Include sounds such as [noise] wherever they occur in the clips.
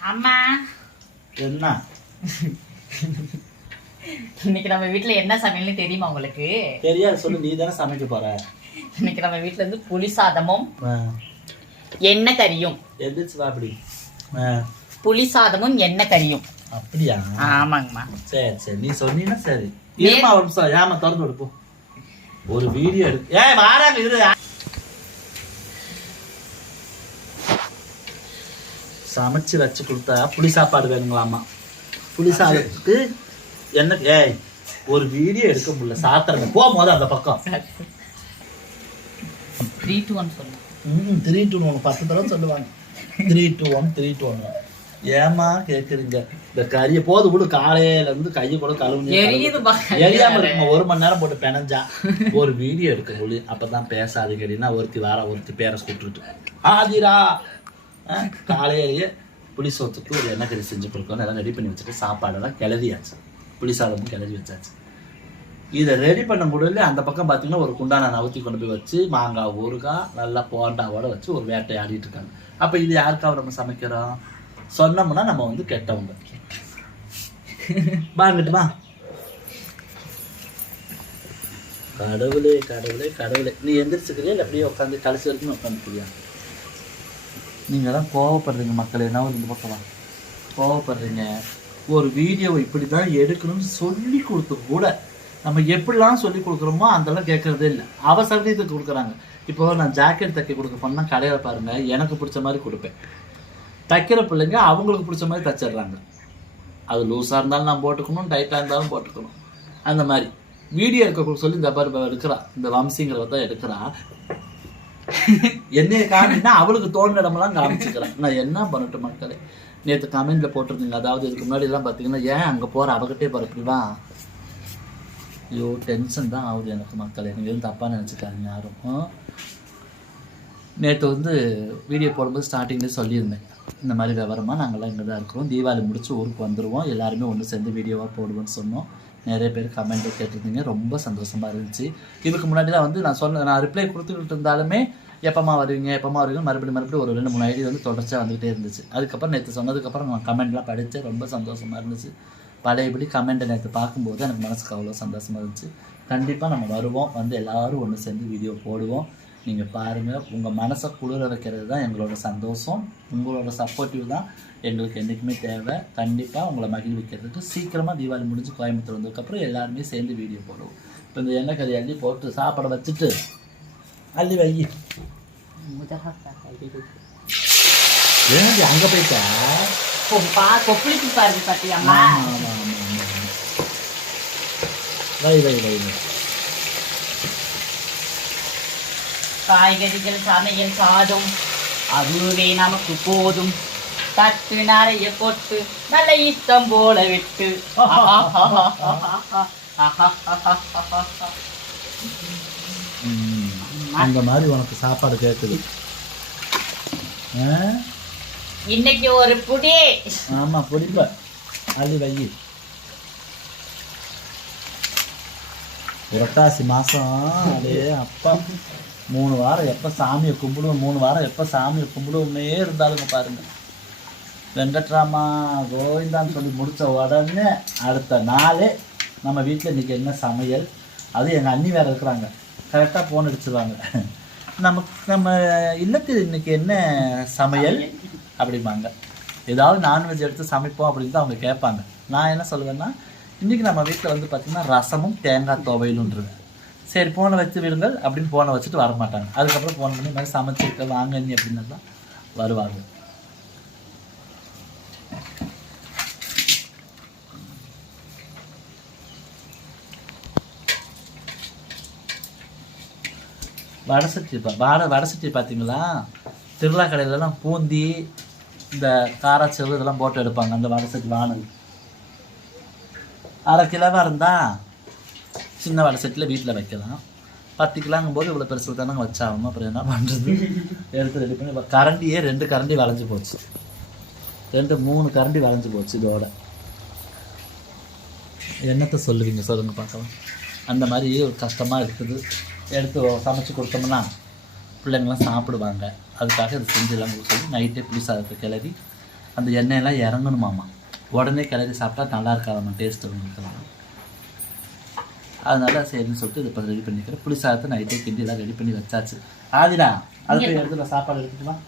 அம்மா. என்ன? [laughs] இன்னைக்கு நம்ம வீட்ல என்ன சமையல்னு தெரியுமா உங்களுக்கு? தெரியாது சொல்லு நீ தானே சமைக்க போற. இன்னைக்கு நம்ம வீட்ல இருந்து புளி சாதமும் எண்ணெய் கறியும். எந்திரிச்சு வா அப்படி. புளி சாதமும் எண்ணெய் கறியும். அப்படியா? ஆமாங்கம்மா. சரி சரி. நீ சொன்னீங்கன்னா சரி. இருமா ஒரு நிமிஷம் ஏமா திறந்து விடுப்போம் ஒரு வீடியோ எடுக்கு ஏய் வாராங்க இரு. சமைச்சு வச்சு கொடுத்தா புளி சாப்பாடு வேணுங்களாமா? புளி சாதத்துக்கு என்ன ஏய் ஒரு வீடியோ எடுக்க முடியல சாத்திரங்க போ மொதல் அந்த பக்கம். த்ரீ டூ ஒன் சொல்லு. ம் த்ரீ டூ ஒன்று பத்து தடவை சொல்லுவாங்க. Three two one three two one ஏமா கேட்குறீங்க இந்த கறியை போது விடு காலையில இருந்து கையை கூட பா. எரியாம இருக்குமா? ஒரு மணி நேரம் போட்டு பிணைஞ்சா. ஒரு வீடியோ எடுக்க முடியும் அப்பதான் பேசாதீங்க அப்படின்னா ஒருத்தி வார ஒருத்தி பேரை கூப்பிட்டுட்டு ஆதிரா காலையிலேயே புளி சோத்துக்கு ஒரு எண்ணெய் கறி செஞ்சு கொடுக்கணும். எல்லாம் ரெடி பண்ணி வச்சுட்டு சாப்பாடெல்லாம் கிளறியாச்சு. புளி சாதமும் கிளறி வச்சாச்சு. இதை ரெடி பண்ண முடியல அந்த பக்கம் பார்த்தீங்கன்னா ஒரு குண்டான நவுத்தி கொண்டு போய் வச்சு மாங்காய் ஊறுகாய் நல்லா போண்டாவோட வச்சு ஒரு வேட்டை ஆடிட்டு இருக்காங்க. அப்போ இது யாருக்காக நம்ம சமைக்கிறோம்? சொன்னோம்னா நம்ம வந்து கெட்டவங்க. வாங்கட்டுமா கடவுளே கடவுளே கடவுளே. நீ எந்திரிச்சுக்கிறியா இல்லை அப்படியே உட்காந்து கடைசி வரைக்கும் உட்காந்துக்கிறியா நீங்கள் தான் கோவப்படுறீங்க மக்கள் என்ன இந்த பக்கம் கோவப்படுறீங்க. ஒரு வீடியோவை இப்படி தான் எடுக்கணும்னு சொல்லி கொடுத்து கூட நம்ம எப்படிலாம் சொல்லி கொடுக்குறோமோ அதெல்லாம் கேட்குறதே இல்லை. அவசரத்துக்கு கொடுக்குறாங்க. இப்போ நான் ஜாக்கெட் தைக்க கொடுக்க போனால் கடையில் பாருங்கள் எனக்கு பிடிச்ச மாதிரி கொடுப்பேன். தைக்கிற பிள்ளைங்க அவங்களுக்கு பிடிச்ச மாதிரி தைச்சிடுறாங்க. அது லூஸாக இருந்தாலும் நான் போட்டுக்கணும் டைட்டாக இருந்தாலும் போட்டுக்கணும். அந்த மாதிரி. வீடியோ எடுக்க சொல்லி இந்த பாரு எடுக்கிறா. இந்த வம்சிங்கிறத தான் எடுக்கிறா. என்ன காரணம்னா அவளுக்கு தோன்ற இடமெல்லாம் காமிச்சுக்கிறேன். நான் என்ன பண்ணட்டும் மக்களே? நேற்று கமெண்ட்ல போட்டிருந்தீங்க. அதாவது இதுக்கு முன்னாடி எல்லாம் பார்த்தீங்கன்னா ஏன் அங்கே போகிற அவகிட்டே பாரு ஐயோ டென்ஷன் தான் ஆகுது எனக்கு மக்கள். எனக்கு எதுவும் தப்பாக நினச்சிக்காங்க யாரும். நேற்று வந்து வீடியோ போடும்போது ஸ்டார்டிங்லேயே சொல்லியிருந்தேன். இந்த மாதிரி விவரமாக நாங்கள்லாம் இங்கே தான் இருக்கிறோம். தீபாவளி முடிச்சு ஊருக்கு வந்துடுவோம் எல்லாருமே ஒன்று சேர்ந்து வீடியோவாக போடுவோன்னு சொன்னோம். நிறைய பேர் கமெண்ட்டு கேட்டிருந்தீங்க. ரொம்ப சந்தோஷமாக இருந்துச்சு. இதுக்கு முன்னாடி தான் வந்து நான் சொன்ன நான் ரிப்ளை கொடுத்துக்கிட்டு இருந்தாலுமே எப்பமா வருவீங்க எப்பமா வருவீங்க மறுபடியும் மறுபடியும் ஒரு ரெண்டு மூணு ஐடி வந்து தொடர்ச்சியாக வந்துகிட்டே இருந்துச்சு. அதுக்கப்புறம் நேற்று சொன்னதுக்கப்புறம் நான் கமெண்ட்லாம் படித்தேன் ரொம்ப சந்தோஷமாக இருந்துச்சு. பழையபடி கமெண்ட்டை நேற்று பார்க்கும்போது எனக்கு மனசுக்கு அவ்வளோ சந்தோஷமாக இருந்துச்சு. கண்டிப்பாக நம்ம வருவோம். வந்து எல்லோரும் ஒன்று சேர்ந்து வீடியோ போடுவோம். நீங்கள் பாருங்கள் உங்கள் மனசை குளிர வைக்கிறது தான் எங்களோட சந்தோஷம். உங்களோட சப்போர்ட்டிவ் தான் எங்களுக்கு என்றைக்குமே தேவை. கண்டிப்பாக உங்களை மகிழ்விக்கிறதுக்கு சீக்கிரமாக தீபாவளி முடிஞ்சு கோயம்புத்தூர் வந்ததுக்கப்புறம் எல்லாருமே சேர்ந்து வீடியோ போடுவோம். இப்போ இந்த எண்ணெய் கறி அள்ளி போட்டு சாப்பாடை வச்சுட்டு அள்ளி வை. ஏன் அங்கே போயிட்டா? கொப்பளிக்கு பாருங்க ஆமா. வை வை வை வை. காய்கறிகள் சமையல் சாதம். அதுவே நமக்கு போதும். தட்டு நிறைய கொட்டு நல்ல இஷ்டம் போல விட்டு. அந்த மாதிரி உனக்கு சாப்பாடு கேட்குது? இன்னைக்கு ஒரு புடி. ஆமா பிடிப்ப. அள்ளி வை. புரட்டாசி மாசம் அடே அப்பா. மூணு வாரம் எப்போ சாமியை கும்பிடுவோம் மூணு வாரம் எப்போ சாமியை கும்பிடுவோம்னே இருந்தாலுங்க பாருங்க. வெங்கட்ராமா கோவிந்தான்னு சொல்லி முடித்த உடனே அடுத்த நாளே நம்ம வீட்டில் இன்றைக்கி என்ன சமையல்? அது எங்கள் அண்ணி வேறு இருக்கிறாங்க. கரெக்டாக ஃபோன் அடிச்சிருவாங்க. நமக்கு நம்ம இல்லத்தில் இன்றைக்கி என்ன சமையல்? அப்படிம்பாங்க. ஏதாவது நான்வெஜ் எடுத்து சமைப்போம் அப்படின்னு தான் அவங்க கேட்பாங்க. நான் என்ன சொல்லுவேன்னா இன்றைக்கி நம்ம வீட்டில் வந்து பார்த்திங்கன்னா ரசமும் தேங்காய் துவையலுன்றது சரி ஃபோனை வச்சு விடுங்கள் அப்படின்னு ஃபோனை வச்சுட்டு வர மாட்டாங்க அதுக்கப்புறம் ஃபோன் பண்ணி மாதிரி சமைச்சிருக்க வாங்க நீ அப்படின்னு தான் வருவாங்க வடசட்டி பா வடை வடசட்டி பார்த்தீங்களா? திருவிழா கடையிலலாம் பூந்தி இந்த காராச்செவு இதெல்லாம் போட்டு எடுப்பாங்க அந்த வடசட்டி வானல். அரை கிலோவாக இருந்தால் சின்ன வடசட்டியில் வீட்டில் வைக்கலாம். பத்து கிலோங்கும் போது இவ்வளோ பெருசு தானே வச்சாகணும். அப்புறம் என்ன பண்ணுறது எடுத்து ரெடி பண்ணி கரண்டியே ரெண்டு கரண்டி வளைஞ்சு போச்சு. ரெண்டு மூணு கரண்டி வளைஞ்சு போச்சு இதோட. என்னத்தை சொல்லுவீங்க? சொல்லுங்க பார்க்கலாம். அந்த மாதிரி ஒரு கஷ்டமாக இருக்குது. எடுத்து சமைச்சு கொடுத்தோம்னா பிள்ளைங்களாம் சாப்பிடுவாங்க. அதுக்காக இது செஞ்சிடலாம் சொல்லி நைட்டே புளி சாதத்தை கிளறி அந்த எண்ணெயெல்லாம் இறங்கணுமாமா உடனே கிளறி சாப்பிட்டா நல்லா இருக்காதாம்மா டேஸ்ட் இருக்கலாம் அதனால சரின்னு சொல்லிட்டு இது இப்போ ரெடி பண்ணிக்கிறேன். புளி சாதத்தை நைட்டே கிண்டி எல்லாம் ரெடி பண்ணி வச்சாச்சு. ஆதிடா அது போய் எடுத்து நான் சாப்பாடு எடுத்துக்கலாம்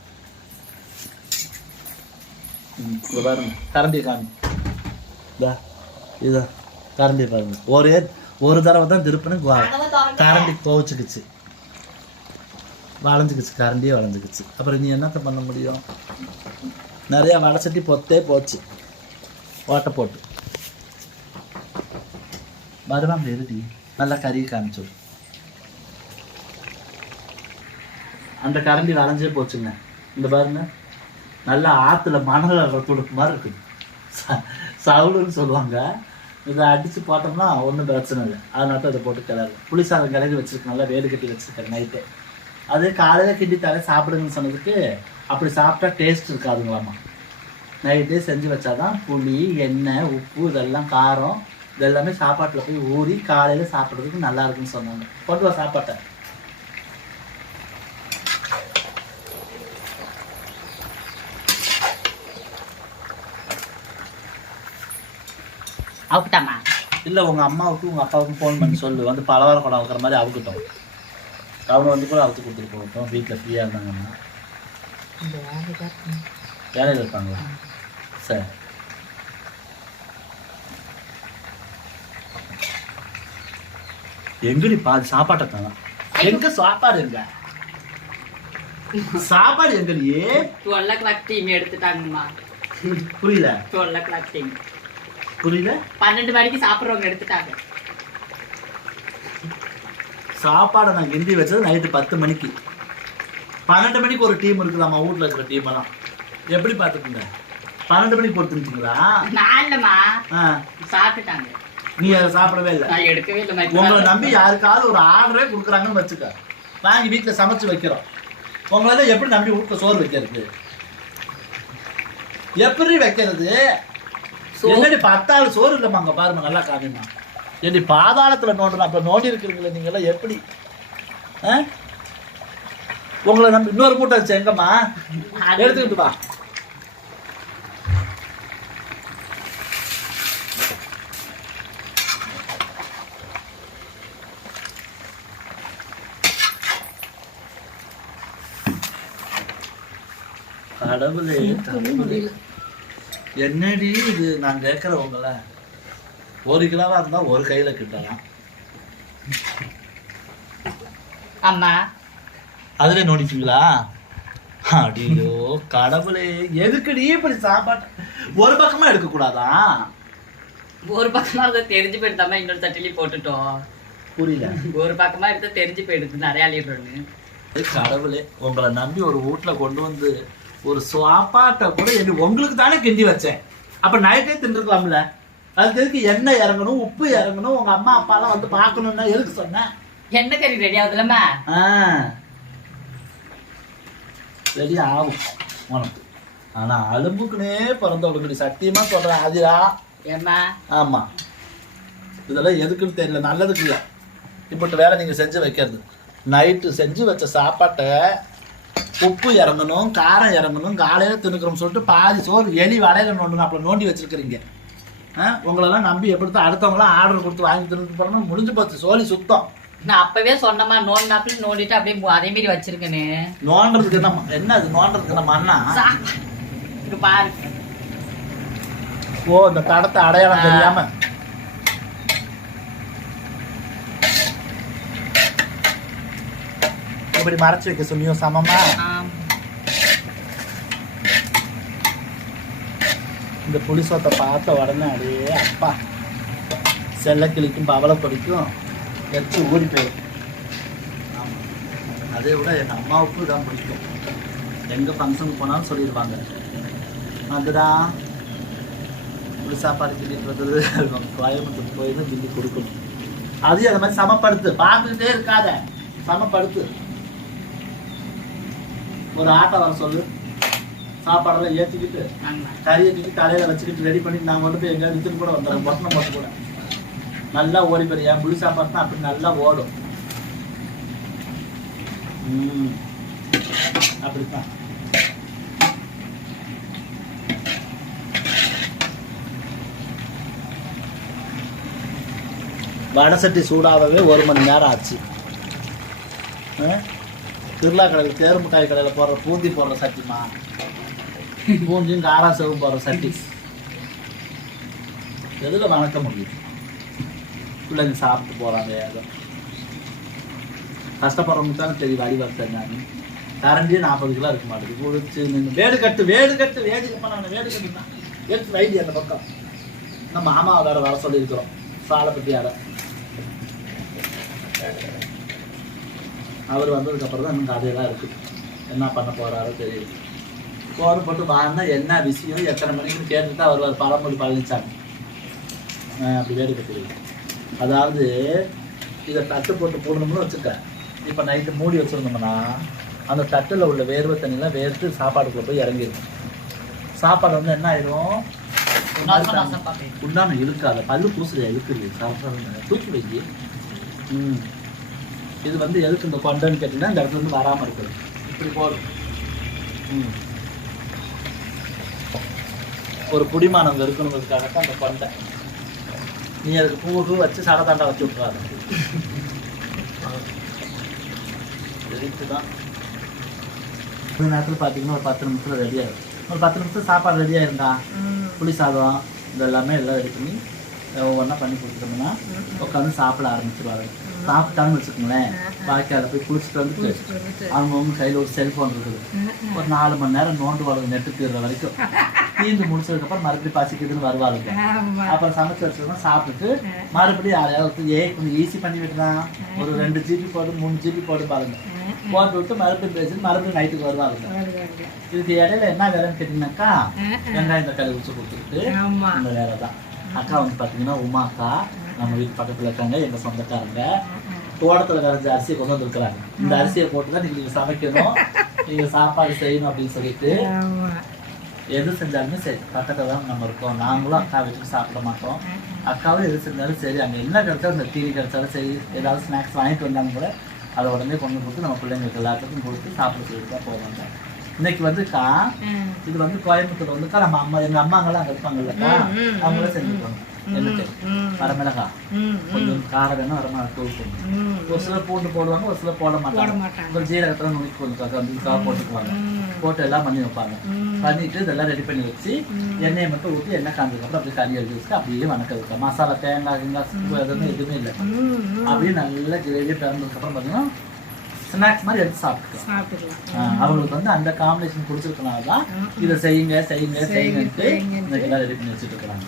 ம், பாருங்க. கரண்டி காமி இதா கரண்டி பாருங்க. ஒரே ஒரு தடவை தான் திருப்பினு கரண்டி கோவிச்சுக்குச்சு. வளைஞ்சுக்குச்சு கரண்டியே வளைஞ்சுக்குச்சு. அப்புறம் நீ என்னத்த பண்ண முடியும்? நிறையா வடை பொத்தே போச்சு. ஓட்டை போட்டு. வருவாங்க எழுதி நல்லா கறியை காமிச்சு அந்த கரண்டி வளைஞ்சே போச்சுங்க. இந்த பாருங்க. நல்லா ஆற்றுல மணல் துடுப்பு மாதிரி இருக்கு. சவுலுன்னு சவுளுன்னு சொல்லுவாங்க. இதை அடித்து போட்டோம்னா ஒன்றும் பிரச்சனை இல்லை. அதனால தான் இதை போட்டு கிளறு புளி சாதம் கிளறி வச்சிருக்கேன் நல்லா வேடு கட்டி வச்சிருக்கேன் நைட்டு அது காலையில் கிண்டித்தாலே சாப்பிடுங்கன்னு சொன்னதுக்கு அப்படி சாப்பிட்டா டேஸ்ட் இருக்காதுங்களாம்மா நைட்டே செஞ்சு வச்சாதான் புளி எண்ணெய் உப்பு இதெல்லாம் காரம் இதெல்லாமே சாப்பாட்டில் போய் ஊறி காலையில் சாப்பிட்றதுக்கு நல்லா இருக்குன்னு சொன்னாங்க. கொண்டு வா சாப்பாட்டை. அவுட்டாமா இல்லை உங்கள் அம்மாவுக்கும் உங்கள் அப்பாவுக்கும் ஃபோன் பண்ணி சொல்லு. வந்து பலவார குடம் அவுக்கிற மாதிரி அவுக்கட்டும் அவங்க வந்து கூட அவுத்து கொடுத்துட்டு போகட்டும். வீட்டில் ஃப்ரீயாக இருந்தாங்கன்னா. வேலையில் இருப்பாங்களா? சரி. எங்கடி பாதி சாப்பாட்டை காணோம் எங்க சாப்பாடு எங்க? சாப்பாடு எங்கடி டுவெல் ஓ கிளாக் டீம் எடுத்துட்டாங்கம்மா. புரியல. டுவெல் ஓ கிளாக் டீம் புரியல. பன்னெண்டு மணிக்கு சாப்பிட்றவங்க எடுத்துட்டாங்க. சாப்பாடை நான் கிண்டி வச்சது நைட்டு பத்து மணிக்கு. பன்னெண்டு மணிக்கு ஒரு டீம் இருக்குதாம்மா வீட்டில் இருக்கிற டீம் எல்லாம். எப்படி பார்த்துக்குங்க? பன்னெண்டு மணிக்கு கொடுத்துருந்தீங்களா நான் இல்லைம்மா. சாப்பிட்டுட்டாங்க. நீ அதை சாப்பிடவே இல்லை. நான் எடுக்கவே இல்லை உங்களை நம்பி யாருக்காவது ஒரு ஆர்டரே கொடுக்குறாங்கன்னு வச்சுக்க. வாங்கி வீட்டில் சமைச்சு வைக்கிறோம். உங்களால எப்படி நம்பி வீட்டில் சோறு வைக்கிறது? எப்படி வைக்கிறது? என்னடி பத்தாள் சோறு இல்லைம்மா அங்கே பாருங்க நல்லா காமிமா என்னடி பாதாளத்தில் நோண்டணும் அப்போ நோண்டி இருக்கிறீங்களே நீங்களாம் எப்படி? ஆ? உங்களை நம்பி இன்னொரு மூட்டை வச்சு எங்கம்மா? எடுத்துக்கிட்டு வா. கடவுளே கடவுளே. என்னடி இது? நான் கேட்குறேன் உங்களை ஒரு கிலோவா இருந்தா ஒரு கையில கிட்டலாம். அம்மா. அதுல நோண்டிட்டீங்களா? அடியோ கடவுளே. எதுக்குடி இப்படி சாப்பாடு? ஒரு பக்கமா எடுக்க கூடாதா ஒரு பக்கமா இருந்தா தெரிஞ்சு போயிடுதாம்மா இன்னொரு தட்டிலையும் போட்டுட்டோம். புரியல. ஒரு பக்கமா எடுத்தா தெரிஞ்சு போயிடுது நிறைய லிட்டர்னு கடவுளே உங்களை நம்பி ஒரு வீட்ல கொண்டு வந்து ஒரு சாப்பாட்டை கூட என்ன உங்களுக்கு தானே கிண்டி வச்சேன். அப்ப நைட்டே தின்றுக்கலாம்ல அதுக்கு எதுக்கு எண்ணெய் இறங்கணும் உப்பு இறங்கணும் உங்க அம்மா அப்பா எல்லாம் வந்து பார்க்கணும்னா எதுக்கு சொன்னேன்? எண்ணெய் கறி ரெடி ஆகுதுல்லம்மா ஆ. ரெடி ஆகும் உனக்கு. ஆனா அலும்புக்குனே பிறந்தவளுக்கு சத்தியமா சொல்றேன் ஆதிரா. ஏம்மா? ஆமா. இதெல்லாம் எதுக்குன்னு தெரியல நல்லதுக்கு இல்லை. இப்பட்டு வேலை நீங்க செஞ்சு வைக்கிறது. நைட்டு செஞ்சு வச்ச சாப்பாட்டை உப்பு இறங்கணும் காரம் இறங்கணும் காலையில திணுக்கிறோம் சொல்லிட்டு பாதி சோறு எலி வளையல நோண்டணும் அப்படி நோண்டி வச்சிருக்கிறீங்க. ஆ உங்களெல்லாம் நம்பி எப்படி அடுத்தவங்களாம் ஆர்டர் கொடுத்து வாங்கி தின்னு போனோம்னா முடிஞ்சு போச்சு சோழி சுத்தம். நான் அப்பவே சொன்னம்மா நோண்டாப்பில் நோண்டிட்டு அப்படியே அதே மாதிரி வச்சிருக்கேன்னு. நோண்டுறதுக்கு என்ன என்ன அது நோண்டுறதுக்கு சா- இங்க பாரு. ஓ இந்த தடத்தை அடையாளம் தெரியாம. இப்படி மறைச்சு வைக்க சொன்னியோ சமமா. இந்த புளி சோத்தை பார்த்த உடனே அப்படியே அப்பா செல்ல கிளிக்கும் பவளை பிடிக்கும் வச்சு ஊறி போயிடும். அதை விட என் அம்மாவுக்கும் இதான் பிடிக்கும். எங்கே ஃபங்க்ஷனுக்கு போனாலும் சொல்லிடுவாங்க. அதுடா புளி சாப்பாடு கிண்டிட்டு வந்தது. [laughs] கோயம்புத்தூர் போய் தான் கிண்டி கொடுக்கணும். அதையும் அந்த மாதிரி சமப்படுத்து. பார்த்துக்கிட்டே இருக்காத. சமப்படுத்து. ஒரு ஆட்டோ வர சொல்லு. சாப்பாடெல்லாம் ஏற்றிக்கிட்டு கறியை தூக்கி தலையில் வச்சுக்கிட்டு ரெடி பண்ணி நாங்கள் வந்து எங்கேயாவது வித்துட்டு கூட வந்துடுறோம். பொட்டணம் போட்டு கூட. நல்லா ஓடி போய் என் புளி சாப்பாடு தான் அப்படி நல்லா ஓடும். அப்படித்தான். வடசட்டி சூடாகவே ஒரு மணி நேரம் ஆச்சு. ஆ? திருவிழா கடையில் தேர் மிட்டாய் கடையில் போடுற பூந்தி போடுற சட்டிமா பூந்தியும் காரா செவும் போடுற சட்டி. எதில் வணக்க முடியும்? பிள்ளைங்க சாப்பிட்டு போகிறாங்க ஏதோ. கஷ்டப்படுறவங்க தான் தெரியும் அடிவார்த்தேன் நான் கரண்டியே நாற்பது கிலோ இருக்க மாட்டேங்குது. குளிச்சு நின்று வேடு கட்டு வேடு கட்டு வேடு பண்ண வேடு கட்டுனா எடுத்து வைடி அந்த பக்கம். நம்ம மாமாவை வேறு வர சொல்லியிருக்கிறோம். சாலைப்பட்டியார அவர் வந்ததுக்கு அப்புறம் தான் இன்னும் கதையெல்லாம் இருக்கு. என்ன பண்ண போறாரோ தெரியும் போன் போட்டு வாங்கினா என்ன விஷயம் எத்தனை மணிக்கு கேட்டுட்டு தான் வருவார். பழமொழி பழனிசாமி ஆஹ் அப்படி வேடு கட்டுறது அதாவது இதை தட்டு போட்டு போடணும்னு வச்சுக்க இப்போ நைட்டு மூடி வச்சிருந்தோம்னா அந்த தட்டில் உள்ள வேர்வை தண்ணிலாம் வேர்த்து சாப்பாடுக்குள்ள போய் இறங்கிடும் சாப்பாடு வந்து என்ன ஆயிரும்? ஒரு உண்டான இழுக்காத. பல்லு பூசுற இழுக்குது. சாப்பிட்றது தூக்கி வைக்கி. ம். இது வந்து எதுக்கு இந்த கொண்டன்னு கேட்டிங்கன்னா இந்த இடத்துல இருந்து வராமல் இருக்குது இப்படி போடும் ம். ஒரு புடிமானம் இருக்கணுங்கிறதுக்காக தான் அந்த கொண்டை நீ அதுக்கு பூ பூ வச்சு சடை தாண்டா வச்சு விட்றாரு எதுக்கு தான் ஒரு நேரத்தில் பார்த்தீங்கன்னா ஒரு பத்து நிமிஷத்தில் ரெடி ஆகும் ஒரு பத்து நிமிஷம் சாப்பாடு ரெடி ஆயிருந்தா புளி சாதம் இது எல்லாமே எல்லாம் ரெடி பண்ணி ஒவ்வொன்றா பண்ணி கொடுத்துட்டோம்னா உட்காந்து சாப்பிட ஆரம்பிச்சிருவாங்க சாப்பிட்டாங்கன்னு வச்சுக்கோங்களேன். அதை போய் குளிச்சுட்டு வந்துட்டு அவங்கவுங்க கையில் ஒரு செல்ஃபோன் இருக்குது. ஒரு நாலு மணி நேரம் நோண்டு வாழ்க்கை நெட்டு தீர்ற வரைக்கும். தீர்ந்து முடிச்சதுக்கப்புறம் மறுபடியும் பசிக்குதுன்னு வருவாளுங்க. அப்புறம் சமைச்சு வச்சிருந்தோம் சாப்பிட்டுட்டு மறுபடியும் யாரையாவது ஏ கொஞ்சம் ஈஸி பண்ணி விட்டுறான் ஒரு ரெண்டு ஜிபி போடு மூணு ஜிபி போடு பாருங்க. போட்டு விட்டு மறுபடியும் பேசி மறுபடியும் நைட்டுக்கு வருவாங்க இதுக்கு இடையில என்ன வேலைன்னு கேட்டீங்கன்னாக்கா வெங்காயம் தக்காளி உச்சு கொடுத்துட்டு இந்த வேலை தான் அக்கா வந்து பார்த்தீங்கன்னா உமா அக்கா நம்ம வீட்டு பக்கத்தில் இருக்காங்க எங்கள் சொந்தக்காரங்க தோட்டத்தில் விளைஞ்ச அரிசியை கொண்டு வந்துருக்குறாங்க இந்த அரிசியை போட்டு தான் நீங்கள் சமைக்கணும் நீங்கள் சாப்பாடு செய்யணும் அப்படின்னு சொல்லிட்டு எது செஞ்சாலுமே சரி பக்கத்தில் தான் நம்ம இருக்கோம். நாங்களும் அக்கா வச்சுட்டு சாப்பிட மாட்டோம். அக்காவும் எது செஞ்சாலும் சரி அங்கே என்ன கிடைச்சாலும் இந்த தீனி கிடைச்சாலும் சரி ஏதாவது ஸ்நாக்ஸ் வாங்கிட்டு வந்தாலும் கூட அதை உடனே கொண்டு கொடுத்து நம்ம பிள்ளைங்களுக்கு எல்லாத்துக்கும் கொடுத்து சாப்பிட சொல்லிட்டு தான் போவாங்க. இன்னைக்கு வந்துக்கா இது வந்து கோயம்புத்தூர் வந்துக்கா நம்ம அம்மா எங்க அம்மாங்கெல்லாம் அங்கே இருப்பாங்கல்லக்கா அவங்களே செஞ்சுருப்பாங்க எனக்கு வரமிளகா. கொஞ்சம் காரம் வேணும் வரமிளகா தூள் போடணும் ஒரு சிலர் பூண்டு போடுவாங்க ஒரு சிலர் போட மாட்டாங்க. ஒரு ஜீரகத்தில் நுணுக்கி கொஞ்சம் அதுக்காக போட்டுக்குவாங்க. போட்டு எல்லாம் பண்ணி வைப்பாங்க. பண்ணிட்டு இதெல்லாம் ரெடி பண்ணி வச்சு எண்ணெயை மட்டும் ஊற்றி எண்ணெய் காஞ்சதுக்கப்புறம் அப்படியே கறி வச்சுட்டு அப்படியே வணக்க வைக்கலாம் மசாலா தேங்காய் எதுவுமே எதுவுமே இல்லை. அப்படியே நல்லா கிரேவியாக பிறந்ததுக்கப்புறம் பார்த்தீங்கன்னா ஸ்நாக்ஸ் மாதிரி எடுத்து சாப்பிட்டுக்கலாம். அவங்களுக்கு வந்து அந்த காம்பினேஷன் பிடிச்சிருக்கனால தான் இதை செய்யுங்க செய்யுங்க செய்யுங்கன்ட்டு இன்னைக்கு எல்லாம் ரெடி பண்ணி வச்சுட்டு இருக்கிறாங்க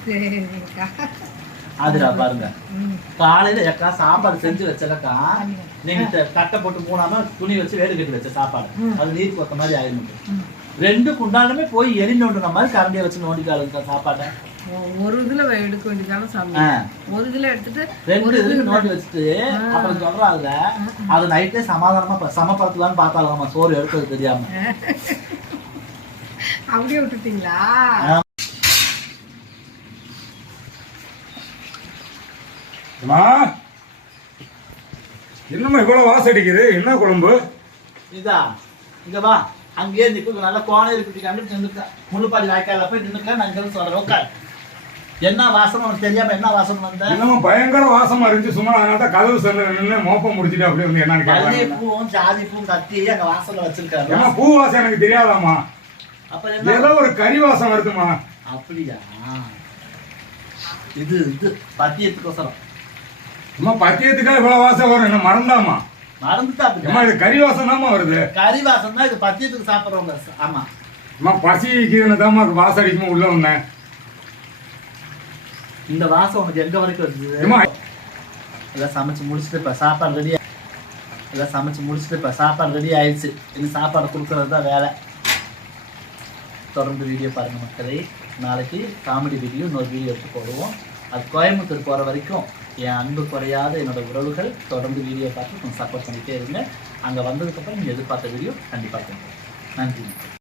ஆதிரா பாருங்க. காலையில எக்கா சாப்பாடு செஞ்சு வச்சலக்கா நீங்க தட்டை போட்டு மூணாம துணி வச்சு வேடு கட்டி வச்ச சாப்பாடு. அது நீர் கொத்த மாதிரி ஆயிடும் ரெண்டு குண்டாலுமே போய் எரி நோண்டுன மாதிரி கரண்டியை வச்சு நோண்டிக்காளுங்க சாப்பாட்டை. ஒரு இதுல எடுக்க வேண்டியதாலும் ஆ. சாப்பிடலாம் ஒரு இதுல எடுத்துட்டு ரெண்டு இதுக்கு நோண்டி வச்சுட்டு அப்புறம் சொல்றாங்க அது நைட்டே சமாதானமா சமப்படுத்தலாம்னு பார்த்தாலும் சோறு எடுத்தது தெரியாம. அப்படியே விட்டுட்டீங்களா? அம்மா என்னம்மா இவ்வளவு வாசம் அடிக்குது? என்ன குழம்பு? இதா இங்க வா. அங்கேயே நிற்கும் நல்ல கோணம் இருக்கு கண்டு நின்றுக்க முள்ளுப்பாடி வாய்க்கால போய் நின்றுக்க நான் சொல்றேன். உட்கார். என்ன வாசம் உனக்கு தெரியாம என்ன வாசம் வந்த? என்னமோ பயங்கர வாசமா இருந்துச்சு. சும்மா அதனால தான் கதவு செல்ல நின்று மோப்பம் முடிச்சுட்டு அப்படியே வந்து என்னன்னு கேட்கலாம் பூவும் ஜாதி பூவும் கத்தி அங்க வாசல்ல வச்சிருக்காரு. ஏமா பூ வாசம் எனக்கு தெரியாதாம்மா. அப்ப ஏதோ ஒரு கறி வாசம் வருதுமா அப்படியா? இது இது பத்தியத்துக்கோசரம். அம்மா பத்தியத்துக்கா இவ்வளவு வாசம் வரும்? என்ன மறந்தாமா மறந்துட்டா அப்படி இது கறி வாசம் தாம்மா வருது. கறி வாசம் தான் இது பத்தியத்துக்கு சாப்பிடுறவங்க. ஆமா. அம்மா பசிக்குதுன்னு தாம்மா வாசம் அடிக்குமா உள்ள வந்தேன். இந்த வாசம் உனக்கு எங்க வரைக்கும் ஏம்மா. எல்லாம் சமைச்சு முடிச்சுட்டு இப்போ சாப்பாடு ரெடி எல்லாம் சமைச்சு முடிச்சுட்டு இப்போ சாப்பாடு ரெடி ஆயிடுச்சு. இனி சாப்பாடு கொடுக்கறது தான் வேலை. தொடர்ந்து வீடியோ பாருங்க மக்களே. நாளைக்கு காமெடி வீடியோ இன்னொரு வீடியோ எடுத்து போடுவோம். அது கோயம்புத்தூர் போகிற வரைக்கும் என் அன்பு குறையாத என்னோட உறவுகள் தொடர்ந்து வீடியோ பார்த்து கொஞ்சம் சப்போர்ட் பண்ணிட்டே இருங்க. அங்கே வந்ததுக்கப்புறம் நீங்கள் எதிர்பார்த்த வீடியோ கண்டிப்பாக நன்றி